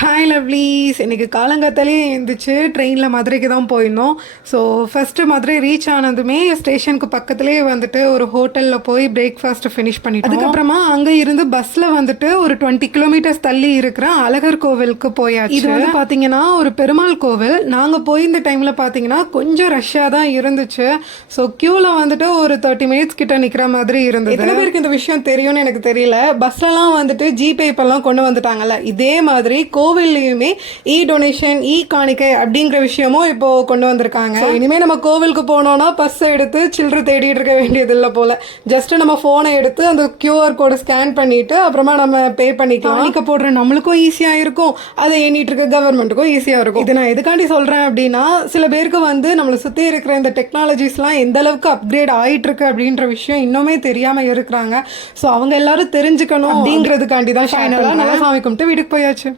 Hi lovelies. இன்னைக்கு காலங்காத்தாலே எழுந்திரிச்சு ட்ரெயினில் மதுரைக்கு தான் போயிருந்தோம். ஸோ ஃபஸ்ட்டு மதுரை ரீச் ஆனதுமே ஸ்டேஷனுக்கு பக்கத்துலேயே வந்துட்டு ஒரு ஹோட்டலில் போய் பிரேக்ஃபாஸ்ட்டு ஃபினிஷ் பண்ணிட்டோம். அதுக்கப்புறமா அங்கே இருந்து பஸ்ஸில் வந்துட்டு ஒரு 20 கிலோமீட்டர்ஸ் தள்ளி இருக்கிற அழகர் கோவிலுக்கு போயாச்சு. இது வந்து பார்த்தீங்கன்னா ஒரு பெருமாள் கோவில். நாங்கள் போயிருந்த டைமில் பார்த்தீங்கன்னா கொஞ்சம் ரஷ்ஷாக தான் இருந்துச்சு. ஸோ க்யூவில் வந்துட்டு ஒரு 30 மினிட்ஸ் கிட்ட நிற்கிற மாதிரி இருந்தது. எத்தனை பேருக்கு இந்த விஷயம் தெரியும்னு எனக்கு தெரியல. பஸ்லலாம் வந்துட்டு ஜிபே இப்பெல்லாம் கொண்டு வந்துட்டாங்கல்ல, இதே மாதிரி கோவில்லையுமே இ டொனேஷன், இ காணிக்கை அப்படிங்கிற விஷயமும் இப்போ கொண்டு வந்திருக்காங்க. இனிமே நம்ம கோவிலுக்கு போனோம்னா பஸ் எடுத்து சில்லறை தேடிட்டு இருக்க வேண்டியது இல்லை போல. ஜஸ்ட் நம்ம போனை எடுத்து அந்த QR கோடை ஸ்கேன் பண்ணிட்டு அப்புறமா நம்ம பே பண்ணிக்கலாம். காணிக்கை போடுற நம்மளுக்கும் ஈஸியா இருக்கும், அதை எண்ணிட்டு இருக்க கவர்மெண்ட்டுக்கும் ஈஸியா இருக்கும். இதை நான் எதுக்காண்டி சொல்றேன் அப்படின்னா, சில பேருக்கு வந்து நம்மளை சுத்தி இருக்கிற இந்த டெக்னாலஜிஸ்லாம் எந்த அளவுக்கு அப்கிரேட் ஆயிட்டு இருக்கு அப்படின்ற விஷயம் இன்னுமே தெரியாம இருக்கிறாங்க. ஸோ அவங்க எல்லாரும் தெரிஞ்சுக்கணும் அப்படிங்கிறதுக்காண்டி தான். நல்லா சாமி கும்பிட்டு வீட்டுக்கு போயாச்சு.